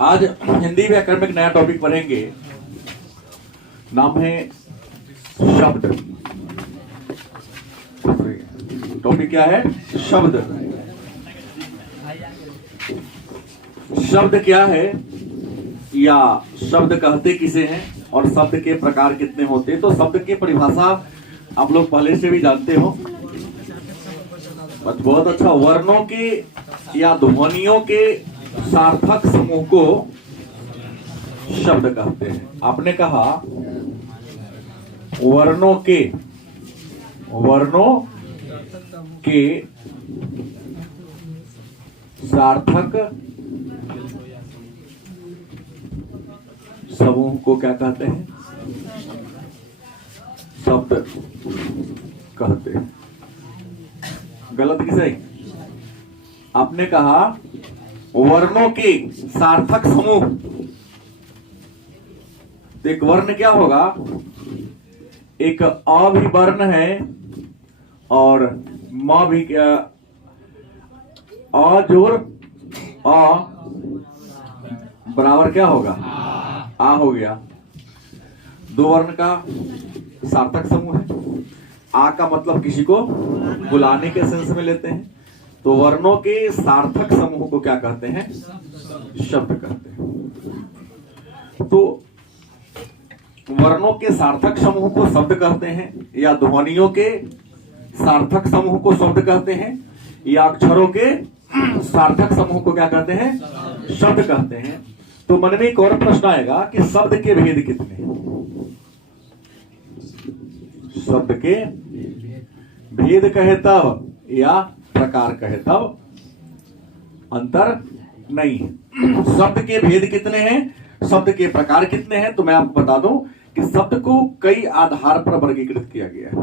आज हिंदी व्याकरण में एक नया टॉपिक पढ़ेंगे। नाम है शब्द। टॉपिक क्या है? शब्द। शब्द क्या है या शब्द कहते किसे हैं और शब्द के प्रकार कितने होते हैं? तो शब्द की परिभाषा आप लोग पहले से भी जानते हो। बहुत अच्छा। वर्णों के या ध्वनियों के सार्थक समूह को शब्द कहते हैं। आपने कहा वर्णों के सार्थक समूह को क्या कहते हैं? शब्द कहते हैं। गलत कि सही? आपने कहा वर्णों के सार्थक समूह। तो एक वर्ण क्या होगा? एक अ भी वर्ण है और म भी अ जोड़ अ बराबर क्या होगा? आ हो गया। दो वर्ण का सार्थक समूह है। आ का मतलब किसी को बुलाने के सेंस में लेते हैं। तो वर्णों के सार्थक समूह को क्या कहते हैं? शब्द कहते हैं। तो वर्णों के सार्थक समूह को शब्द कहते हैं या ध्वनियों के सार्थक समूह को शब्द कहते हैं या अक्षरों के सार्थक समूह को क्या कहते हैं? शब्द कहते हैं। तो मन में एक और प्रश्न आएगा कि शब्द के भेद कितने हैं? शब्द के भेद कहे तब या प्रकार कहे तब अंतर नहीं है। शब्द के भेद कितने हैं, शब्द के प्रकार कितने हैं? तो मैं आपको बता दूं कि शब्द को कई आधार पर वर्गीकृत किया गया है।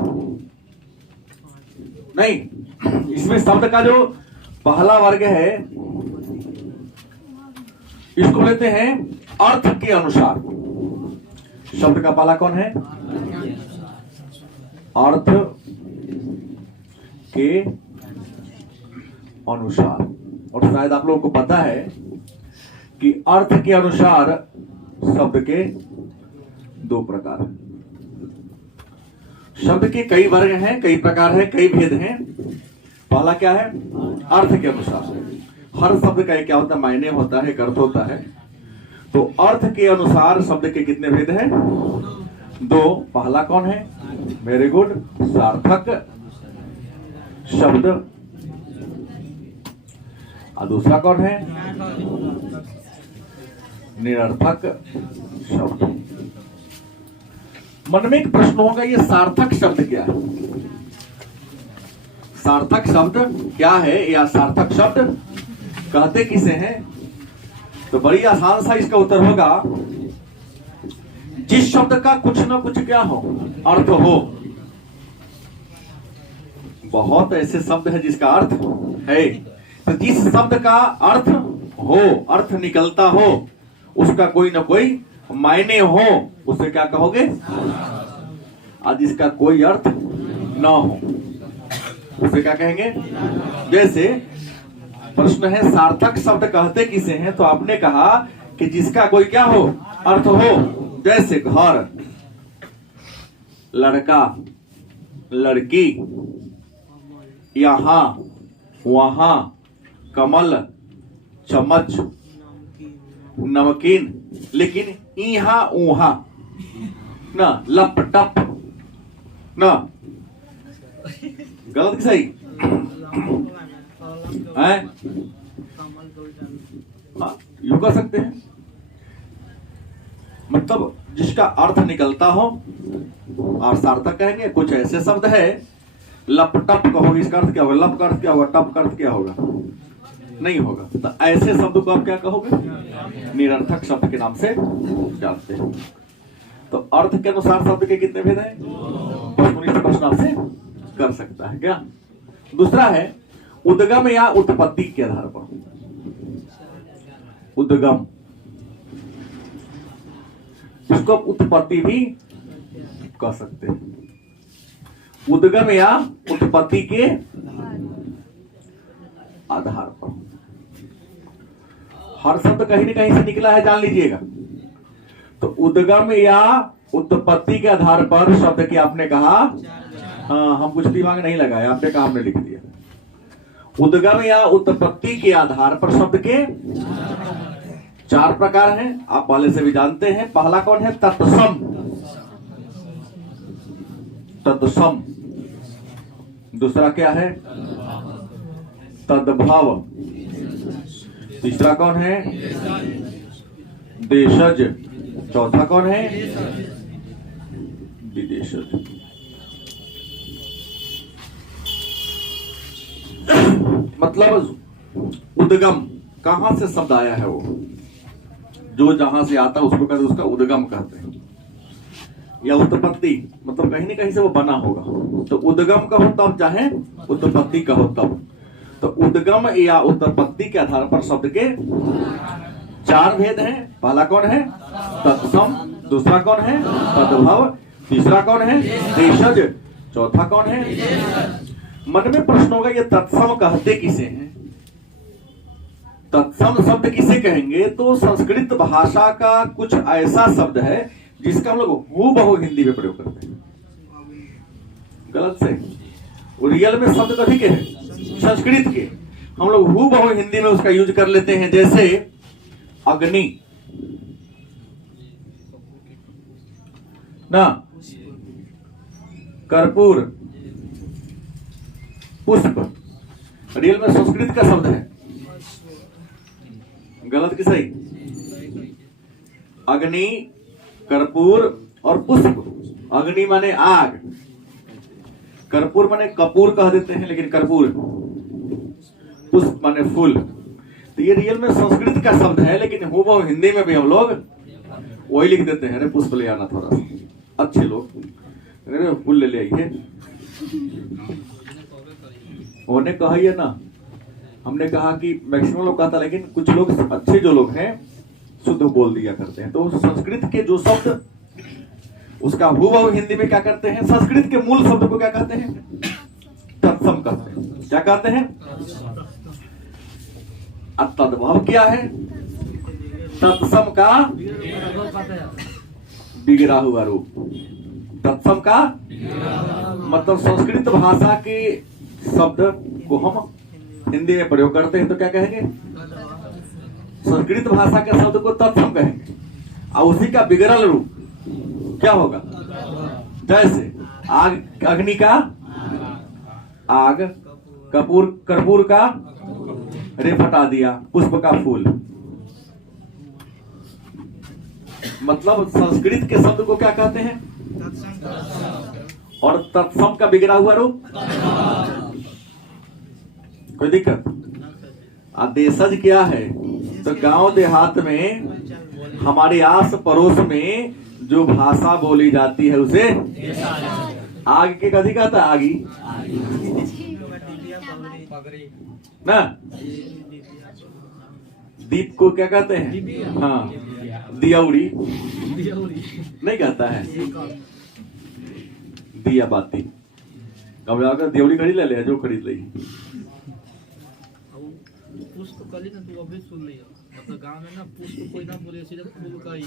नहीं, इसमें शब्द का जो पहला वर्ग है इसको लेते हैं अर्थ के अनुसार। शब्द का पहला कौन है? अर्थ के अनुसार। और शायद आप लोगों को पता है कि अर्थ के अनुसार शब्द के दो प्रकार हैं। शब्द के कई वर्ग हैं, कई प्रकार हैं, कई भेद हैं। पहला क्या है? अर्थ के अनुसार। हर शब्द का एक क्या होता है? मायने होता है, एक अर्थ होता है। तो अर्थ के अनुसार शब्द के कितने भेद हैं? दो। पहला कौन है? वेरी गुड, सार्थक शब्द। और दूसरा कौन है? निरर्थक शब्द। मन में एक प्रश्न होगा, ये सार्थक शब्द क्या है? सार्थक शब्द क्या है या सार्थक शब्द कहते किसे हैं? तो बड़ी आसान सा इसका उत्तर होगा, जिस शब्द का कुछ ना कुछ क्या हो, अर्थ हो। बहुत ऐसे शब्द है जिसका अर्थ है। तो जिस शब्द का अर्थ हो, अर्थ निकलता हो, उसका कोई ना कोई मायने हो, उसे क्या कहोगे? आज जिसका कोई अर्थ ना हो उसे क्या कहेंगे? जैसे प्रश्न है सार्थक शब्द कहते किसे हैं? तो आपने कहा कि जिसका कोई क्या हो, अर्थ हो। जैसे घर, लड़का, लड़की, यहां, वहां, कमल, चम्मच, नमकीन। लेकिन इहा उहा ना, लप टप ना। गलत कि सही? है? हाँ, यूं कर सकते हैं। मतलब जिसका अर्थ निकलता हो और सार्थक कहेंगे। कुछ ऐसे शब्द है, लप टप कहोगे, इसका अर्थ क्या होगा? लप का अर्थ क्या होगा? टप का अर्थ क्या होगा? नहीं होगा। तो ऐसे शब्द को आप क्या कहोगे? निरर्थक शब्द के नाम से जानते हैं। तो अर्थ के अनुसार शब्द के कितने भेद हैं? प्रश्न आपसे कर सकता है क्या? दूसरा है उद्गम या उत्पत्ति के आधार पर। उद्गम, इसको उत्पत्ति भी कह सकते हैं। उद्गम या उत्पत्ति के आधार पर। हर शब्द कहीं न कहीं से निकला है, जान लीजिएगा। तो उद्गम या उत्पत्ति के आधार पर शब्द की आपने कहा, हाँ, हम कुछ दिमाग नहीं लगाया, आपने कहा, हमने लिख दिया। उद्गम या उत्पत्ति के आधार पर शब्द के 4 प्रकार हैं, आप पहले से भी जानते हैं। पहला कौन है? तत्सम। तत्सम। दूसरा क्या है? तद्भव। तीसरा कौन है? देशज। चौथा कौन है? विदेशज। मतलब उद्गम कहां से शब्द आया है, वो जो जहां से आता है उसको कहते हैं, उसका उद्गम कहते हैं। या उत्पत्ति मतलब कहीं न कहीं से वो बना होगा। तो उद्गम कहो तब, चाहे उत्पत्ति कहो तब। तो उद्गम या उत्पत्ति के आधार पर शब्द के 4 भेद हैं। पहला कौन है? तत्सम। दूसरा कौन है? तद्भव। तीसरा कौन है? देशज। चौथा कौन है? मन में प्रश्न होगा, ये तत्सम कहते किसे हैं? तत्सम शब्द किसे कहेंगे? तो संस्कृत भाषा का कुछ ऐसा शब्द है जिसका हम लोग हूबहू हिंदी में प्रयोग करते हैं। गलत से, रियल में शब्द कभी के हैं? संस्कृत के। हम लोग हूबहू हिंदी में उसका यूज कर लेते हैं। जैसे अग्नि ना, कर्पूर, पुष्प, रियल में संस्कृत का शब्द है। गलत कि सही? अग्नि, कर्पूर और पुष्प। अग्नि माने आग, कर्पूर माने कपूर कह देते हैं, लेकिन कर्पूर। पुष्प माने फूल। तो ये रियल में संस्कृत का शब्द है, लेकिन हूबहू हिंदी में भी हम लोग वही लिख देते हैं। अरे पुष्प ले आना थोड़ा सा, अच्छे लोग, अरे फूल ले आइए। उन्होंने कहा ये ना, हमने कहा कि मैक्सिमम लोग कहता, लेकिन कुछ लोग अच्छे जो लोग हैं शुद्ध बोल दिया करते हैं। तो संस्कृत के जो शब्द, उसका हूबहू हिंदी में क्या करते हैं? संस्कृत के मूल शब्द को क्या कहते हैं? तत्सम कहते हैं। क्या कहते हैं? तद्भव क्या है? तत्सम का बिगड़ा हुआ रूप। तत्सम का मतलब संस्कृत भाषा के शब्द को हम हिंदी में प्रयोग करते हैं तो क्या कहेंगे? संस्कृत भाषा के शब्द को तत्सम कहेंगे, और उसी का बिगड़ल रूप क्या होगा? जैसे आग, अग्नि का आग, कपूर, कर्पूर का रे फटा दिया, पुष्प का फूल। मतलब संस्कृत के शब्द को क्या कहते हैं? और तत्सम का बिगड़ा हुआ रूप। कोई दिक्कत? देशज क्या है? तो गांव देहात में, हमारे आस पड़ोस में जो भाषा बोली जाती है उसे आग के कभी कहता है? आगी ना। दीप को क्या कहते हैं? हाँ, दियौरी नहीं कहता है, दिया बाती। कब जाकर दियौरी खरीद ले, जो खरीद ली। पुष्प कली ना, तू अभी सुन लिया। मतलब गांव में ना पुष्प कोई ना बोले, सीधे फूल का ही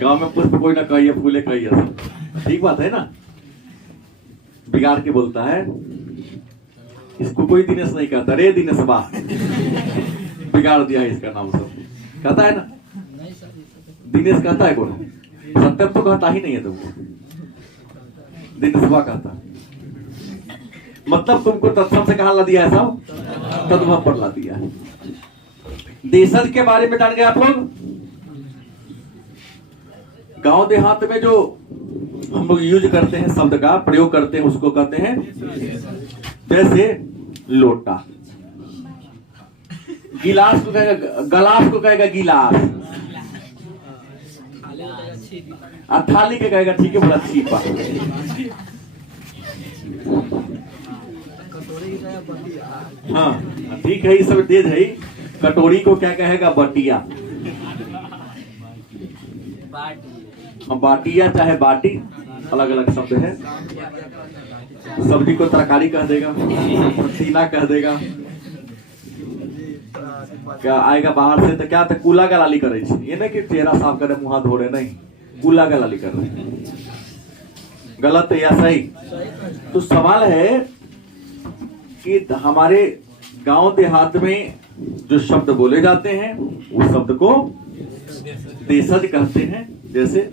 गांव में पुष्प कोई ना कहिए, फूले कहिए। ठीक बात है ना? बिगाड़ के बोलता है, इसको कोई दिनेश नहीं कहता। रे दिनेश बा, बिगाड़ दिया है इसका नाम। सब कहता है ना, दिनेश कहता है कौन? सत्यम तो कहता ही नहीं है तुमको, दिनेश बा कहता। मतलब तुमको तत्सम से कहां ला दिया है? सब तद्भव पर ला दिया है। देशज के बारे में जान गए आप लोग। गांव देहात में जो हम लोग यूज करते हैं, शब्द का प्रयोग करते हैं, उसको कहते हैं। जैसे लोटा, गिलास को कहेगा, गलास को कहेगा गिलास, थाली के कहेगा, ठीक है, बोला छीपा। हाँ ठीक है, ये सब तेज है। कटोरी को क्या कहेगा? बटिया। बाटिया चाहे बाटी, अलग अलग शब्द है। सब्जी को तरकारी कह देगा, पतीला कह देगा। क्या आएगा बाहर से तो क्या तो कूला गलाली करे छी। ये नहीं कि चेहरा साफ करे मुंह हाथ धो रहे, नहीं, कूला गलाली कर रहे हैं। गलत है या सही? तो सवाल है कि हमारे गांव देहात में जो शब्द बोले जाते हैं उस शब्द को देशज कहते हैं। जैसे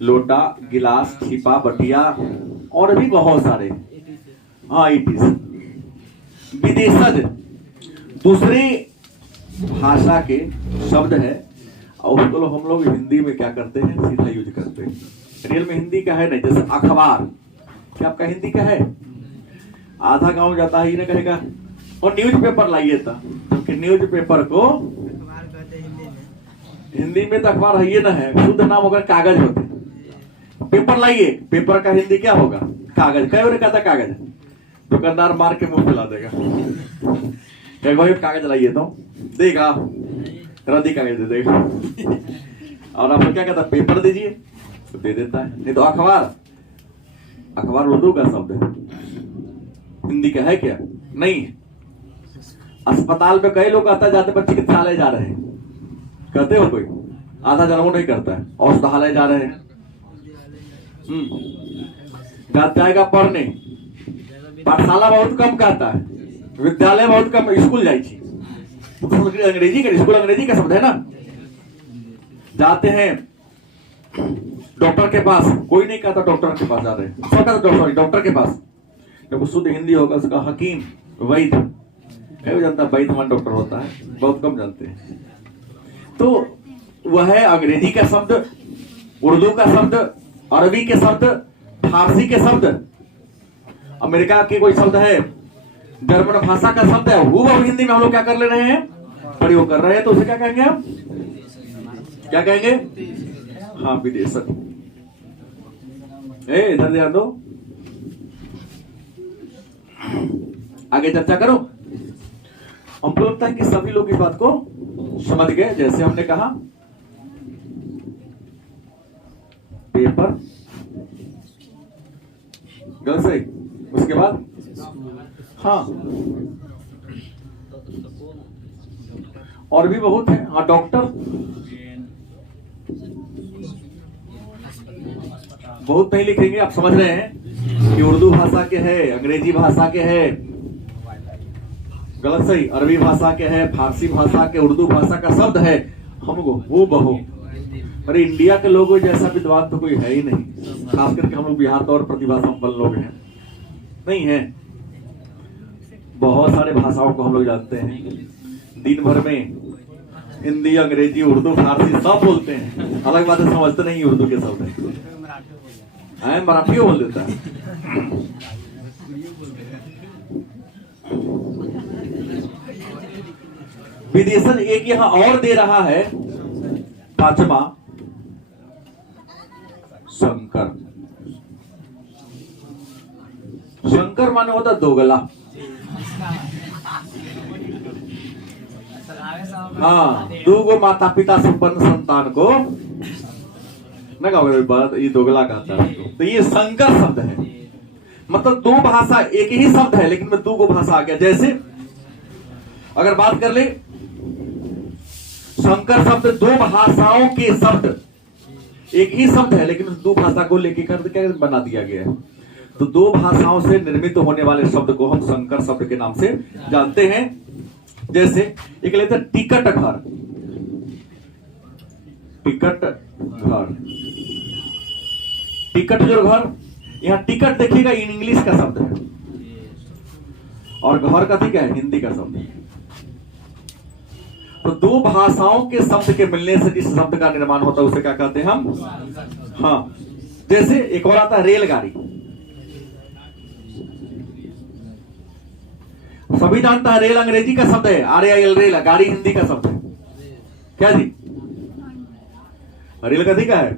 लोटा, गिलास, छिपा, बटिया और भी बहुत सारे। हाँ, इट इज विदेशज दूसरे भाषा के शब्द है और उसको हम लोग हिंदी में क्या करते हैं, सीधा यूज करते हैं। रियल में हिंदी का है नहीं। जैसे अखबार, क्या आपका हिंदी का है? आधा गांव जाता है, ये ना कहेगा और न्यूज पेपर लाइए था, क्योंकि न्यूज पेपर को हिंदी में तो अखबार है ये ना है, शुद्ध नाम होगा कागज होते। पेपर लाइए, पेपर का हिंदी क्या होगा? कागज। कई बार कहता कागज, दुकानदार मार के मुंह फैला देगा। एक भाई कागज लाइए तो देगा, रद्दी कागज दे देगा। और आप क्या कहता, पेपर दीजिए तो दे देता है। नहीं तो अखबार, अखबार उर्दू का शब्द है, हिंदी का है क्या? नहीं है। अस्पताल में कई लोग आता जाते पर चिकित्सालय जा रहे हैं, कहते हो कोई? आधा जनमो नहीं करता है। औषधालय जा रहे हैं, जाएगा पढ़ने। पाठशाला बहुत कम कहता है, विद्यालय बहुत कम, स्कूल जाए छी तो अंग्रेजी का, स्कूल अंग्रेजी का शब्द है ना। जाते हैं डॉक्टर के पास, कोई नहीं कहता डॉक्टर के पास जा रहे हैं, सब कहता डॉक्टर के पास। जब शुद्ध हिंदी होगा उसका हकीम, वैद्य। नहीं जानता वैद्य हमारा डॉक्टर होता है, बहुत कम जानते हैं। तो वह है अंग्रेजी का शब्द, उर्दू का शब्द, अरबी के शब्द, फारसी के शब्द, अमेरिका के कोई शब्द है, जर्मन भाषा का शब्द है, वो हिंदी में हम लोग क्या कर ले रहे हैं, प्रयोग कर रहे हैं। तो उसे क्या कहेंगे हम? क्या कहेंगे? हाँ, विदेशक। इधर ध्यान दो, आगे चर्चा करो। हमको लगता है कि सभी लोग इस बात को समझ गए। जैसे हमने कहा पेपर, गलत सही, उसके बाद हाँ और भी बहुत है। हाँ, डॉक्टर बहुत नहीं लिखेंगे, आप समझ रहे हैं कि उर्दू भाषा के है, अंग्रेजी भाषा के है, गलत सही, अरबी भाषा के है, फारसी भाषा के, उर्दू भाषा का शब्द है। हमको वो बहु, अरे इंडिया के लोगों जैसा विद्वान तो कोई है ही नहीं, खास करके हम लोग बिहार और प्रतिभा संपन्न लोग हैं, नहीं है। बहुत सारे भाषाओं को हम लोग जानते हैं, दिन भर में हिंदी, अंग्रेजी, उर्दू, फारसी सब बोलते हैं। अलग बात है, समझते नहीं उर्दू के शब्द है, मराठी बोल देता है। विदेशन एक यहां और दे रहा है, पांचवा शंकर। शंकर माने होता दोगला। हाँ, दो गो माता पिता संपन्न संतान को न कहो ये दोगला कहता है। तो ये शंकर शब्द है, मतलब दो भाषा, एक ही शब्द है लेकिन में दो गो भाषा आ गया। जैसे अगर बात कर ले, शंकर शब्द दो भाषाओं के शब्द, एक ही शब्द है लेकिन दो भाषा को लेके कर क्या बना दिया गया है। तो दो भाषाओं से निर्मित होने वाले शब्द को हम शंकर शब्द के नाम से जानते हैं। जैसे एक लेते हैं टिकट घर, टिकट घर, टिकट जो घर, यहां टिकट देखिएगा इंग्लिश का शब्द है और घर का ठीक है हिंदी का शब्द है। तो दो भाषाओं के शब्द के मिलने से जिस शब्द का निर्माण होता है उसे क्या कहते हैं हम? हाँ, जैसे एक और आता है रेलगाड़ी। सभी जानता है रेल अंग्रेजी का शब्द है, RAIL रेल, गाड़ी हिंदी का शब्द है। क्या जी? रेल का का है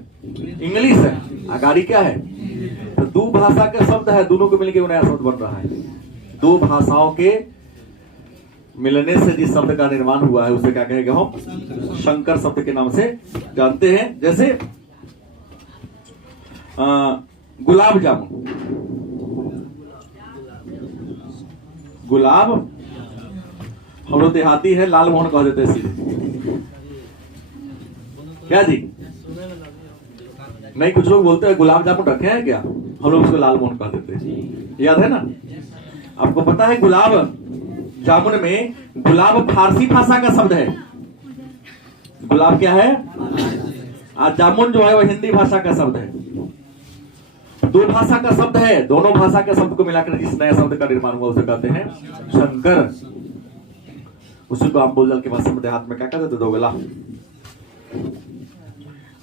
इंग्लिश है, गाड़ी क्या है? तो दो भाषा के शब्द है, दोनों को मिलकर नया शब्द बन रहा है। दो भाषाओं के मिलने से जिस शब्द का निर्माण हुआ है उसे क्या कहेंगे हम? शंकर शब्द के नाम से जानते हैं। जैसे गुलाब जामुन, गुलाब हम लोग देहाती है, लाल मोहन कह देते हैं सीधे। क्या जी? नहीं, कुछ लोग बोलते हैं गुलाब जामुन रखे हैं क्या, हम लोग उसको लाल मोहन कह देते हैं, याद है ना? आपको पता है गुलाब जामुन में गुलाब फारसी भाषा का शब्द है। गुलाब क्या है? आज जामुन जो है वो हिंदी भाषा का शब्द है। दो भाषा का शब्द है, दोनों भाषा के शब्द को मिलाकर जिस नए शब्द का निर्माण हुआ उसे कहते हैं शंकर। उसी को आप बोलचाल के भाषा में देहात में क्या कहते थे? दोगला।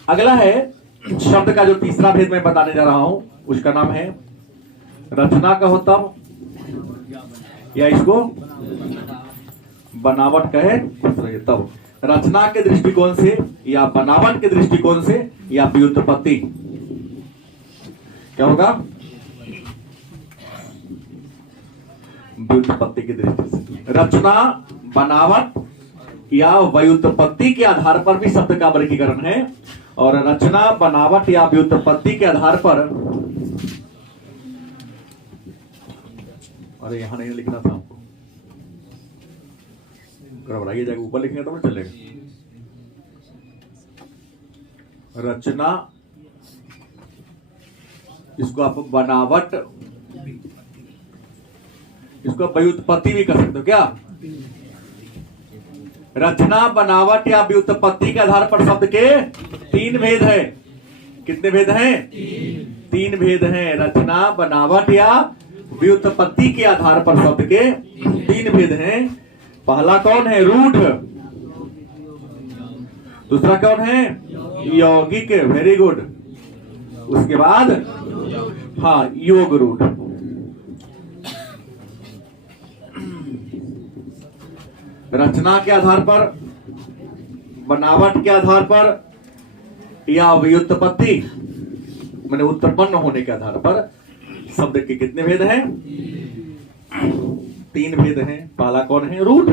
अगला है शब्द का जो तीसरा भेद मैं बताने जा रहा हूं, उसका नाम है रचना कहो तब, या इसको बनावट कहे तब। रचना के दृष्टिकोण से या बनावट के दृष्टिकोण से या व्युत्पत्ति। क्या होगा? व्युत्पत्ति की दृष्टि से। रचना, बनावट या व्युत्पत्ति के आधार पर भी शब्द का वर्गीकरण है। और रचना, बनावट या व्युत्पत्ति के आधार पर, अरे यहां नहीं लिखना था हमको, घबराइए जाएगा, ऊपर लिखेंगे तो चलेगा। रचना, इसको आप बनावट, इसको आप व्युत्पत्ति भी कर सकते हो। क्या? रचना, बनावट या व्युत्पत्ति के आधार पर शब्द के तीन भेद है। कितने भेद हैं? तीन भेद हैं। रचना, बनावट या व्युत्पत्ति के आधार पर शब्द के तीन भेद हैं। पहला कौन है? रूढ़। दूसरा कौन है? यौगिक। Very good. उसके बाद योग रूढ़। रचना के आधार पर, बनावट के आधार पर या व्युत्पत्ति माने उत्पन्न होने के आधार पर शब्द के कितने भेद हैं? तीन भेद हैं। पहला कौन है? रूढ़।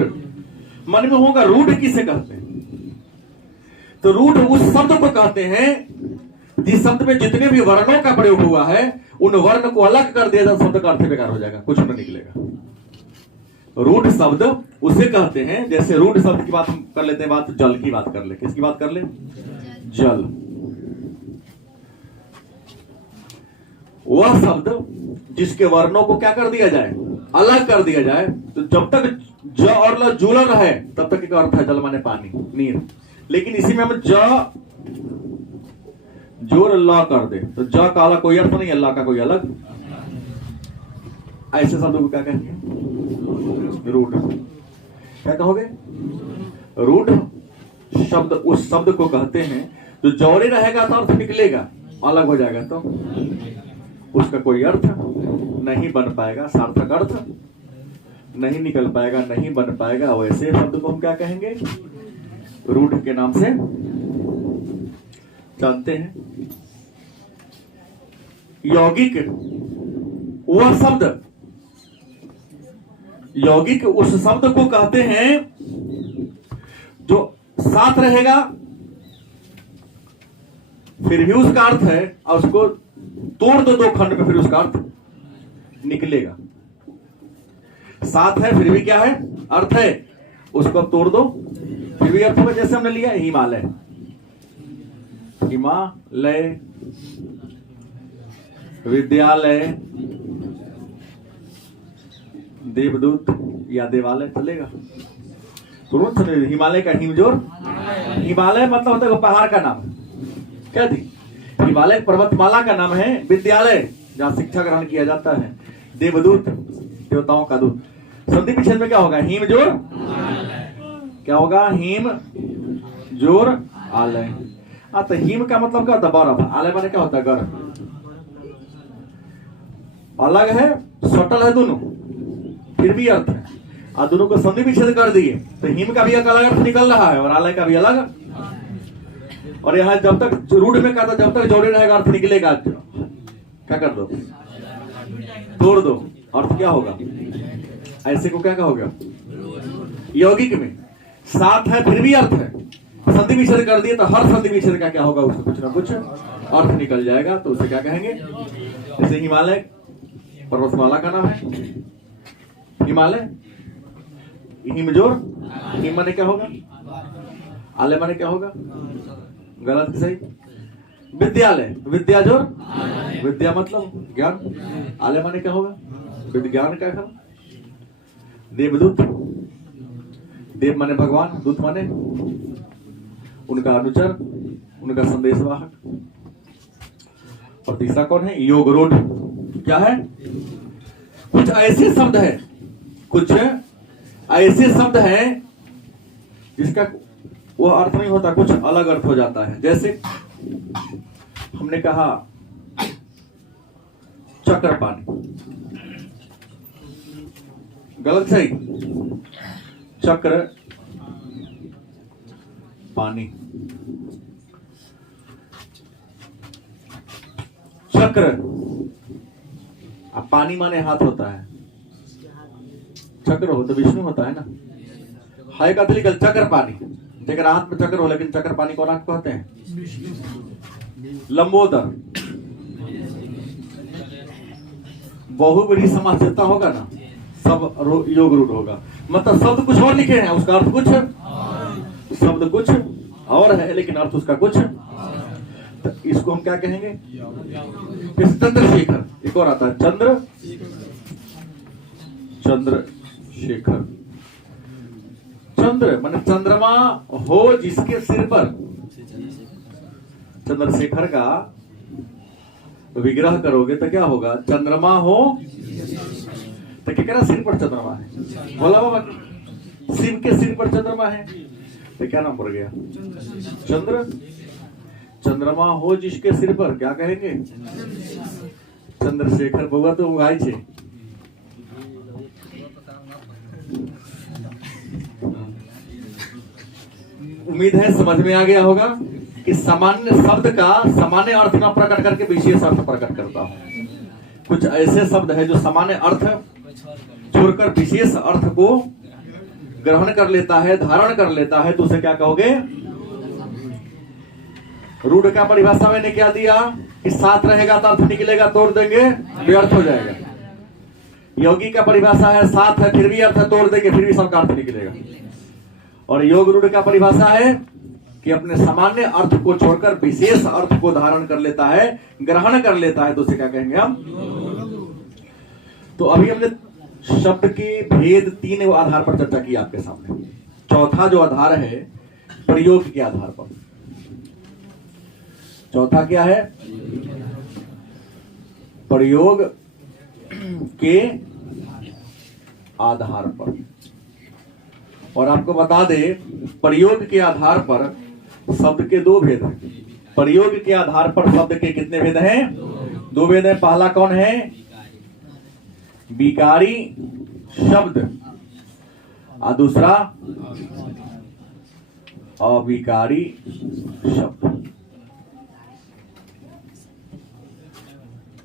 मन में होगा रूढ़ किसे कहते हैं? तो रूढ़ उस शब्द को कहते हैं जिस शब्द में जितने भी वर्णों का प्रयोग हुआ है उन वर्ण को अलग कर दिया जाए, शब्द का अर्थ बेकार हो जाएगा, कुछ न निकलेगा। रूढ़ शब्द उसे कहते हैं, जैसे रूढ़ शब्द की बात हम कर लेते हैं, बात जल की बात कर ले। किसकी बात कर ले? जल। वह शब्द जिसके वर्णों को क्या कर दिया जाए? अलग कर दिया जाए। तो जब तक ज और ल जुड़ल रहे तब तक एक अर्थ है जल माने पानी, नीर। लेकिन इसी में हम ज जोर ल कर दे तो ज का अलग कोई अर्थ नहीं, अल्लाह का कोई अलग। ऐसे शब्द को क्या कहेंगे? रूढ़। क्या कहोगे? रूढ़ शब्द उस शब्द को कहते हैं जो जोड़े रहेगा तो अर्थ निकलेगा, अलग हो जाएगा तो उसका कोई अर्थ नहीं बन पाएगा, सार्थक अर्थ नहीं निकल पाएगा, नहीं बन पाएगा। वैसे शब्द को हम क्या कहेंगे? रूढ़ के नाम से जानते हैं। यौगिक वह शब्द, यौगिक उस शब्द को कहते हैं जो साथ रहेगा फिर भी उसका अर्थ है, और उसको तोड़ दो खंड में फिर उसका अर्थ निकलेगा। साथ है फिर भी क्या है? अर्थ है। उसको तोड़ दो फिर भी अर्थ होगा। जैसे हमने लिया हिमालय, हिमालय, विद्यालय, देवदूत या देवालय, चलेगा। तुरंत हिमालय का हिमजोर। हिमालय मतलब होता है पहाड़ का नाम। क्या थी? हिमालय पर्वतमाला का नाम है। विद्यालय जहां शिक्षा ग्रहण किया जाता है। देवदूत देवताओं का दूत। संधि विच्छेद में क्या होगा? हिम जोर क्या होगा? हिम जोर आलय। तो हिम का मतलब क्या होता है? बर्फ। आलय माने क्या होता है? गर्म। अलग है, सटल है दोनों, फिर भी अर्थ है। और दोनों को संधि विच्छेद कर दिए तो हिम का भी एक अलग अर्थ निकल रहा है और आलय का भी अलग। और यहाँ जब तक रूढ़ में कहा था जब तक जोड़े रहेगा अर्थ निकलेगा। क्या कर दो? तोड़ दो, अर्थ क्या होगा? ऐसे को क्या कहोगे? यौगिक में साथ है फिर भी अर्थ है, संधि विच्छेद कर दिए तो हर संधि विच्छेद का क्या होगा? उससे कुछ ना कुछ अर्थ निकल जाएगा। तो उसे क्या कहेंगे? जैसे हिमालय पर्वतमाला का नाम है हिमालय, हिम जोड़ हिम माने क्या होगा, आले माने क्या होगा, गलत कि सही, विद्यालय विद्या जोड़ विद्या मतलब ज्ञान, आले माने क्या होगा, विज्ञान का खर। देवदूत, देव माने भगवान, दूत माने उनका अनुचर, उनका संदेशवाहक। और तीसरा कौन है, योग रोड। क्या है, कुछ ऐसे शब्द है, कुछ ऐसे शब्द हैं जिसका वो अर्थ नहीं होता, कुछ अलग अर्थ हो जाता है। जैसे हमने कहा चक्र पानी, गलत सही, चक्र पानी, चक्र, अब पानी माने हाथ होता है, चक्र हो तो विष्णु होता है ना, हाय का लिखल चक्र पानी, लेकिन हाथ में चक्र हो, लेकिन चक्र पानी कौन आपको कहते हैं, लंबोदर। बहुब्रीहि समास जितना होगा ना सब योग रूढ़ होगा, मतलब शब्द कुछ और लिखे हैं, उसका अर्थ कुछ, शब्द कुछ और है लेकिन अर्थ उसका कुछ, तो इसको हम क्या कहेंगे, चंद्रशेखर। एक और आता है चंद्रशेखर। चंद्र माने चंद्रमा हो जिसके सिर पर, चंद्रशेखर का विग्रह करोगे तो क्या होगा, चंद्रमा हो तो क्या सिर पर चंद्रमा है, बोला बाबा शिव के सिर पर चंद्रमा है तो क्या नाम पड़ गया, चंद्र। चंद्रमा हो जिसके सिर पर क्या कहेंगे, चंद्रशेखर। बउआ तो उगाई छे, उम्मीद है समझ में आ गया होगा कि सामान्य शब्द का सामान्य अर्थ न प्रकट करके विशेष अर्थ प्रकट करता हूं। कुछ ऐसे शब्द है जो सामान्य अर्थ छोड़कर विशेष अर्थ को ग्रहण कर लेता है, धारण कर लेता है, तो उसे क्या कहोगे, रूढ़ का परिभाषा मैंने क्या दिया कि साथ रहेगा तो अर्थ निकलेगा, तोड़ देंगे व्यर्थ हो जाएगा। योगी का परिभाषा है साथ है फिर भी अर्थ तोड़ देंगे फिर भी सबका अर्थ निकलेगा। और योग रूढ़ का परिभाषा है कि अपने सामान्य अर्थ को छोड़कर विशेष अर्थ को धारण कर लेता है, ग्रहण कर लेता है, तो उसे क्या कहेंगे हम। तो अभी हमने शब्द के भेद 3 आधार पर चर्चा की आपके सामने। चौथा जो आधार है प्रयोग के आधार पर। चौथा क्या है, प्रयोग के आधार पर। और आपको बता दे प्रयोग के आधार पर शब्द के 2 भेद हैं। प्रयोग के आधार पर शब्द के कितने भेद हैं, 2 भेद हैं। पहला कौन है, विकारी शब्द, और दूसरा अविकारी शब्द।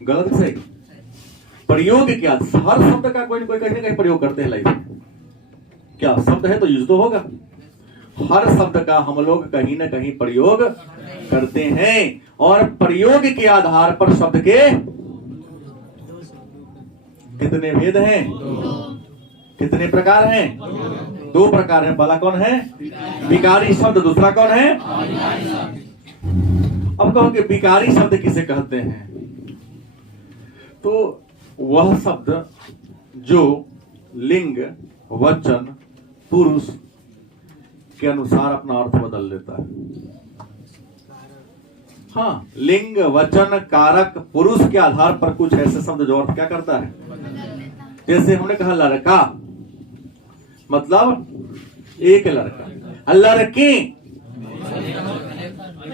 गलत सही, प्रयोग क्या, हर शब्द का कोई ना कोई कहीं ना कहीं प्रयोग करते हैं लाइफ में। क्या शब्द है तो यूज तो होगा, हर शब्द का हम लोग कहीं ना कहीं प्रयोग करते हैं। और प्रयोग के आधार पर शब्द के कितने भेद हैं, कितने प्रकार हैं, 2 प्रकार हैं। पहला कौन है, विकारी शब्द, दूसरा कौन है। अब कहो कि विकारी शब्द किसे कहते हैं, तो वह शब्द जो लिंग वचन पुरुष के अनुसार अपना अर्थ बदल लेता है। हाँ, लिंग वचन कारक पुरुष के आधार पर कुछ ऐसे शब्द जो अर्थ क्या करता है। जैसे हमने कहा लड़का मतलब एक लड़का, लड़के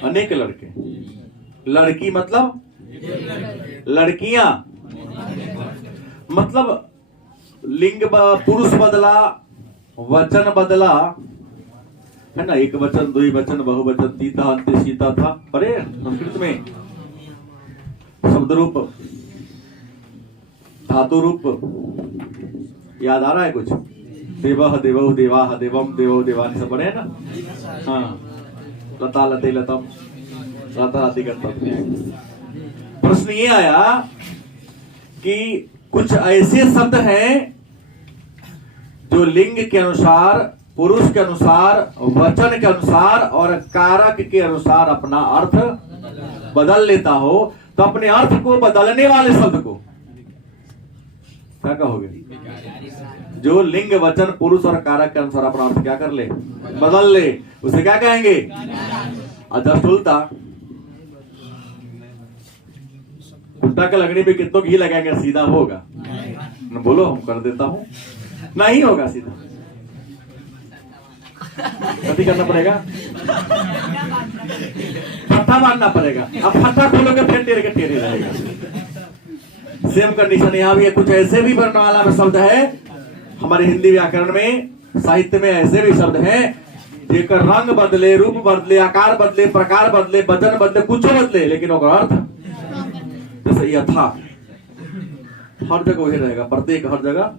अनेक लड़के, लड़की मतलब लड़कियां, मतलब लिंग पुरुष बदला, वचन बदला है ना, एक वचन, 2 वचन, बहुवचन, तीता, अंत, सीता था। अरे संस्कृत में शब्द रूप, धातु रूप याद आ रहा है कुछ, देवः देवौ देवाः देवम देवौ देवानि सब बने ना। हाँ, लता लते लतम लता लती करता। प्रश्न ये आया कि कुछ ऐसे शब्द हैं जो लिंग के अनुसार, पुरुष के अनुसार, वचन के अनुसार और कारक के अनुसार अपना अर्थ बदल लेता हो, तो अपने अर्थ को बदलने वाले शब्द को क्या कहोगे? जो लिंग, वचन, पुरुष और कारक के अनुसार अपना अर्थ क्या कर ले? बदल ले, उसे क्या कहेंगे? जस्ट उल्टा। उल्टा के लगने पे कितनों घी लगाएंगे, सीधा होगा? न बोलो, हम कर देता हूं, नहीं होगा सीधा। कभी करना पड़ेगा, फट्टा मारना पड़ेगा। अब फट्टा खोलोगे फिर टेढ़े के टेढ़े रहेगा। सेम कंडीशन यहाँ भी है। कुछ ऐसे भी वर्णमाला में शब्द है, हमारे हिंदी व्याकरण में, साहित्य में ऐसे भी शब्द हैं जेकर रंग बदले, रूप बदले, आकार बदले, प्रकार बदले, वजन बदले, कुछ बदले, लेकिन ओकर अर्थ जैसे यथा हर जगह वही रहेगा, प्रत्येक हर जगह।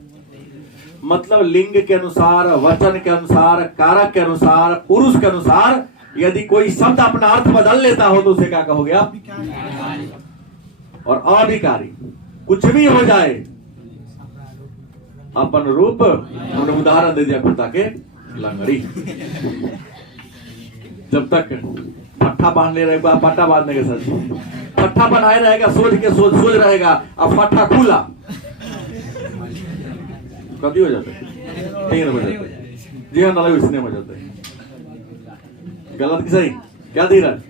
मतलब लिंग के अनुसार, वचन के अनुसार, कारक के अनुसार, पुरुष के अनुसार यदि कोई शब्द अपना अर्थ बदल लेता हो तो उसे क्या कहोगे आप? और अविकारी। कुछ भी हो जाए, अपन रूप, हमने उदाहरण दे दिया कुत्ता के लंगड़ी। जब तक फट्टा बांध ले रहेगा, पट्टा बांधने के साथ फट्टा बनाए रहेगा, सोच के सोच रहेगा, अब फट्टा खुला, कभी हो जाता है, ठीक हो जाता है। जी हाँ, नाला इसने हो जाता है। गलत की सही? क्या धीरज?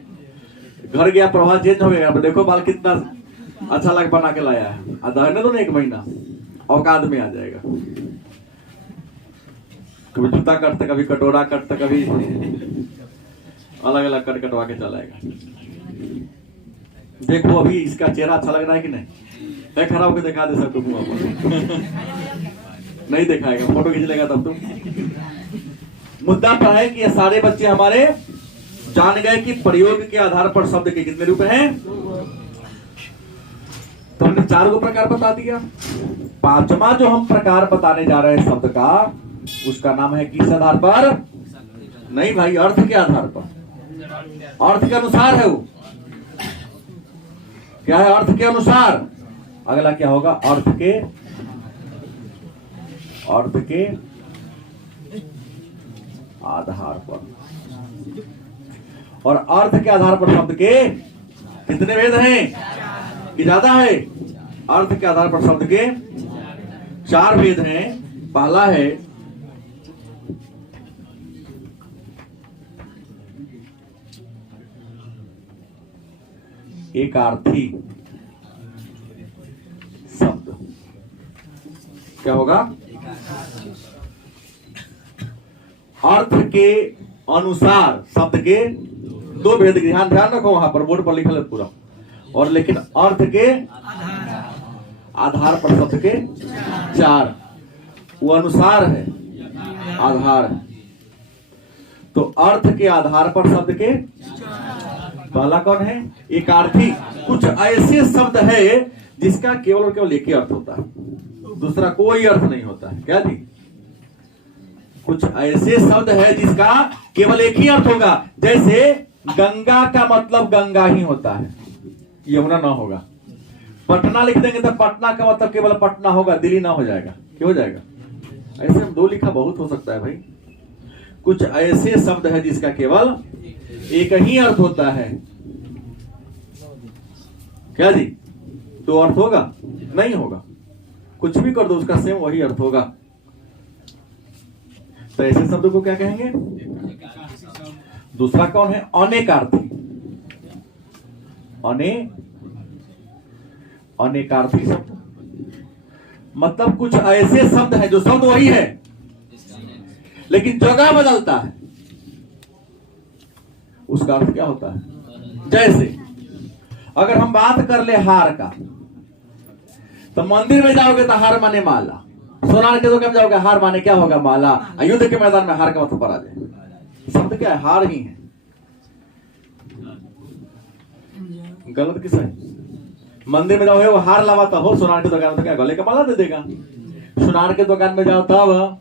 घर गया, प्रवाह चेंज हो गया, देखो बाल कितना अच्छा लग बना के लाया है, रहने दो ना 1 महीना, औकात में आ जाएगा। कभी जूता कटता, कभी कटोरा कटता, कभी अलग अलग कटवा के चलाएगा। देखो अभी इसका चेहरा अच्छा लग रहा है कि नहीं? खड़ा होकर दिखा दे सबको मुंह पर। नहीं दिखाएगा, फोटो खींच लेगा तब तुम। मुद्दा पर है कि ये सारे बच्चे हमारे जान गए कि प्रयोग के आधार पर शब्द के कितने रूप हैं। तो हमने 4 प्रकार बता दिया। 5वां जो हम प्रकार बताने जा रहे हैं शब्द का, उसका नाम है किस आधार पर? नहीं भाई, अर्थ के आधार पर, अर्थ के अनुसार है वो। क्या है? अर्थ के अनुसार। अगला क्या होगा? अर्थ के आधार पर। और अर्थ के आधार पर शब्द के कितने भेद हैं कि ज्यादा है? अर्थ के आधार पर शब्द के 4 भेद हैं। पहला है एकार्थी शब्द। क्या होगा? अर्थ के अनुसार शब्द के 2 भेद। ध्यान रखो, वहां पर बोर्ड पर लिखा है पूरा। और लेकिन अर्थ के आधार पर शब्द के 4। वो अनुसार है, आधार है। तो अर्थ के आधार पर शब्द के पहला कौन है? एकार्थी। कुछ ऐसे शब्द है जिसका केवल और केवल एक ही अर्थ होता है, दूसरा कोई अर्थ नहीं होता है। क्या जी? कुछ ऐसे शब्द है जिसका केवल एक ही अर्थ होगा। जैसे गंगा का मतलब गंगा ही होता है, यमुना ना होगा। पटना लिख देंगे तो पटना का मतलब केवल पटना होगा, दिल्ली ना हो जाएगा। क्यों हो जाएगा? ऐसे 2 लिखा बहुत हो सकता है भाई। कुछ ऐसे शब्द है जिसका केवल एक ही अर्थ होता है। क्या जी? 2 अर्थ होगा? नहीं होगा। कुछ भी कर दो उसका सेम वही अर्थ होगा। तो ऐसे शब्द को क्या कहेंगे? दूसरा कौन है? अनेकार्थी। अनेकार्थी शब्द मतलब कुछ ऐसे शब्द है जो शब्द वही है लेकिन जगह बदलता है। उसका अर्थ क्या होता है? जैसे अगर हम बात कर ले हार का, तो मंदिर में जाओगे तो हार माने माला, सोनार के दुकान में जाओगे हार माने क्या होगा? माला। युद्ध के मैदान में हार का मतलब पराजय। शब्द क्या है? हार ही है। गलत किस है? मंदिर में जाओगे वो हार लावाता हो, सोनार के दुकान में क्या गले का माला दे देगा? सोनार के दुकान में जाओ तब,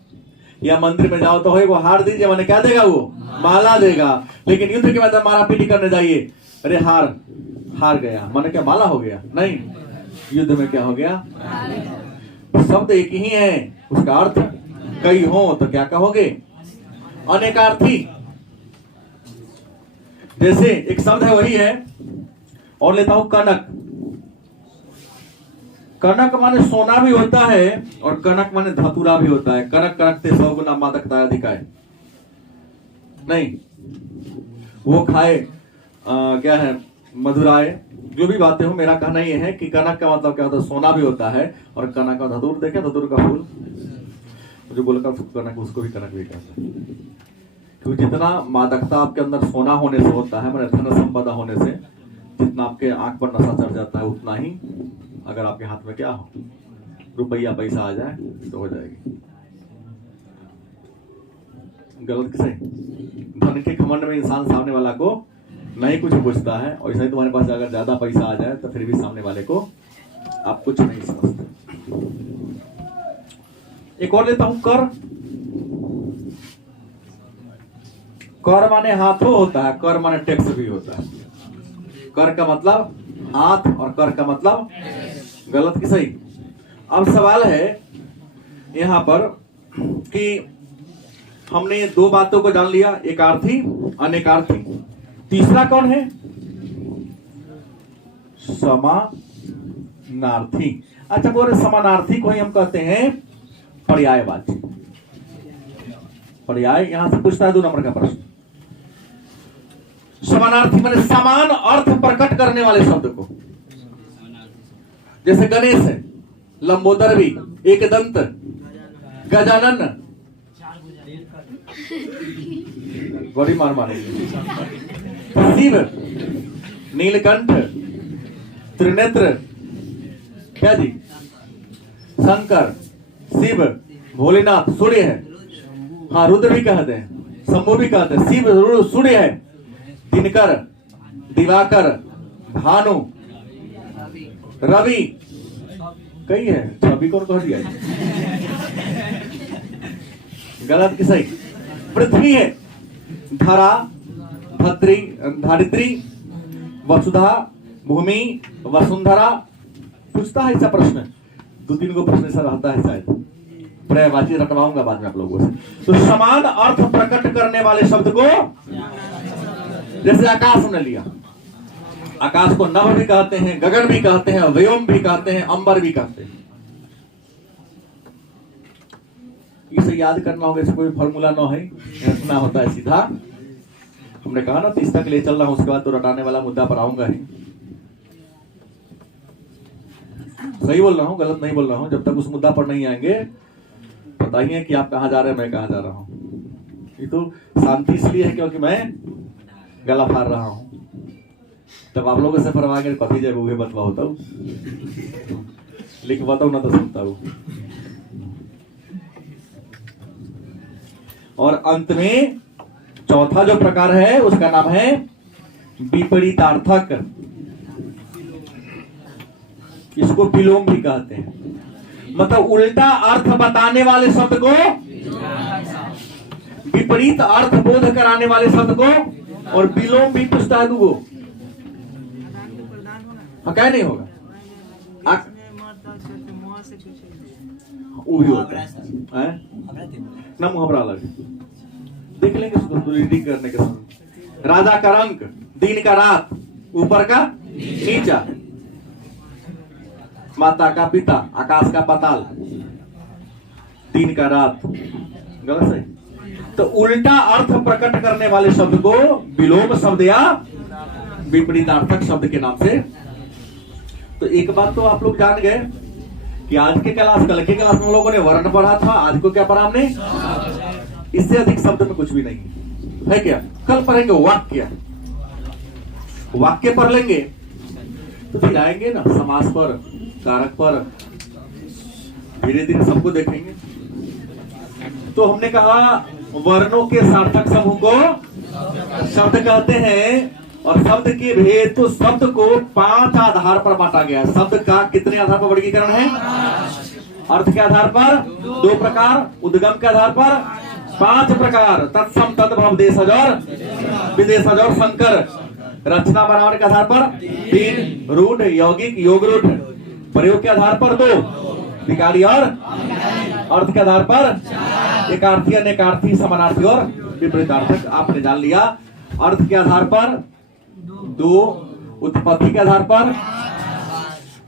या मंदिर में जाओ तो हो वो हार दीजिए माने क्या देगा? वो माला देगा। लेकिन युद्ध के मैदान मारा पीटी करने जाइए, अरे हार गया माने क्या माला हो गया? नहीं, युद्ध में क्या हो गया? शब्द एक ही है, उसका अर्थ कई हो तो क्या कहोगे? अनेकार्थी। जैसे एक शब्द है वही है, और लेता हूं कनक। कनक माने सोना भी होता है और कनक माने धतूरा भी होता है। कनक कनकते 100 गुना मादकता अधिक है। नहीं, वो खाए क्या है, मधुराए, जो भी बातें हो, मेरा कहना ये है कि कनक का मतलब क्या होता है? सोना भी होता है, और कनक का धतूर देखे, धतूर का फूल जो गोलका कनक, उसको भी कनक भी कहते हैं। क्योंकि जितना मादकता आपके अंदर सोना होने से होता है, मतलब धन संपदा होने से, जितना आपके आंख पर नशा चढ़ जाता है, उतना ही अगर आपके हाथ में क्या हो, रुपया पैसा आ जाए तो हो जाएगी। गलत किसे? धन के घमंड में इंसान सामने वाला को नहीं कुछ पूछता है, और इसलिए तुम्हारे पास अगर ज्यादा पैसा आ जाए तो फिर भी सामने वाले को आप कुछ नहीं समझते। एक और लेता हूं, कर। कर माने हाथों होता है, कर माने टैक्स भी होता है। कर का मतलब हाथ और कर का मतलब गलत कि सही? अब सवाल है यहां पर कि हमने दो बातों को जान लिया, एक आर्थी, अनेकार्थी। तीसरा कौन है? समानार्थी। अच्छा, बोले समानार्थी को ही हम कहते हैं पर्यायवाची। पर्याय यहां से पूछता है 2 नंबर का प्रश्न। समानार्थी माने समान अर्थ प्रकट करने वाले शब्द को। जैसे गणेश है, लंबोदर भी, एक दंत, गजानन, बड़ी मार मारेगी, शिव, नीलकंठ, त्रिनेत्र, क्या जी, शंकर, शिव, भोलेनाथ, सूर्य है, हाँ रुद्र भी कहते हैं, शंभु भी कहते हैं। शिव सूर्य है, दिनकर, दिवाकर, भानु, रवि, कई है, छवि कौन कह दिया? गलत कि सही? पृथ्वी है, धरा, धत्री, धारित्री, वसुधा, भूमि, वसुंधरा। पूछता है ऐसा प्रश्न, 2-3 को प्रश्न ऐसा रहता है शायद, पर्यायवाची रटवाऊंगा बाद में आप लोगों से। तो समान अर्थ प्रकट करने वाले शब्द को, जैसे आकाश हमने लिया, आकाश को नभ भी कहते हैं, गगन भी कहते हैं, व्योम भी कहते हैं, अंबर भी कहते हैं। इसे याद करना होगा, इससे कोई फॉर्मूला ना है, रटना होता है सीधा। हमने कहा ना 30 तक ले चल रहा हूं, उसके बाद तो रटाने वाला मुद्दा पर आऊंगा ही। सही बोल रहा हूं, गलत नहीं बोल रहा हूं। जब तक उस मुद्दा पर नहीं आएंगे, बताइए कि आप कहां जा रहे हैं, मैं कहां जा रहा हूं। ये तो शांति इसलिए है क्योंकि मैं गला फाड़ रहा हूं। तब आप लोगों से फरवा के कथी जब उहे बतवा होता हूं, लिख बताऊ ना तो सुनता हूं। और अंत में चौथा जो प्रकार है उसका नाम है विपरीतार्थक। इसको विलोम भी कहते हैं, मतलब उल्टा अर्थ बताने वाले शब्द को, विपरीत अर्थ बोध कराने वाले शब्द को, और विलोम भी पूछता है 2 क्या नहीं होगा? वो भी होता है ना, मुहावरा अलग देख लेंगे रीडिंग करने के समय। राजा का रंग, दिन का रात, ऊपर का नीचा, माता का पिता, आकाश का पाताल, दिन का रात। गलत है? तो उल्टा अर्थ प्रकट करने वाले शब्द को विलोम शब्द या विपरीतार्थक शब्द के नाम से। तो एक बात तो आप लोग जान गए कि आज के क्लास, कल के क्लास में हम लोगों ने वर्ण पढ़ा था, आज को क्या पढ़ा हमने? इससे अधिक शब्द में कुछ भी नहीं है क्या? कल पढ़ेंगे वाक्य, वाक्य पढ़ लेंगे तो फिर आएंगे ना समास पर, कारक पर, धीरे धीरे सबको देखेंगे। तो हमने कहा वर्णों के सार्थक समूह को शब्द कहते हैं, और शब्द के भेद, तो शब्द को 5 आधार पर बांटा गया है। शब्द का कितने आधार पर वर्गीकरण है? अर्थ के आधार पर 2 प्रकार, उद्गम के आधार पर 5 प्रकार, तत्सम, तद्भव, देशज और विदेशज और संकर, रचना बनावट के आधार पर 3, रूढ़, यौगिक, योग रूढ़, प्रयोग के आधार पर 2, विकारी और अर्थ के आधार पर एकार्थी, अनेकार्थी, समानार्थी और विपरीतार्थक आपने जान लिया। अर्थ के आधार पर 2, उत्पत्ति के आधार पर,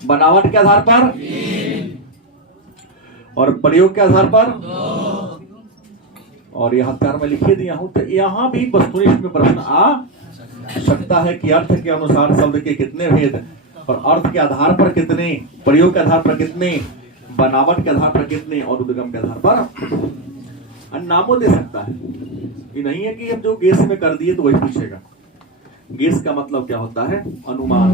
बनावट के आधार पर और प्रयोग के आधार पर, और यहां 4 में लिखे दिया हूं। तो यहां भी वस्तुनिष्ठ में प्रश्न आ सकता है कि अर्थ के अनुसार शब्द के कितने भेद, और अर्थ के आधार पर कितने, प्रयोग के आधार पर कितने, बनावट के आधार पर कितने और उद्गम के आधार पर नामों दे सकता है। ये नहीं है कि अब जो गेस में कर दिए तो वही पूछेगा। गेस का मतलब क्या होता है? अनुमान।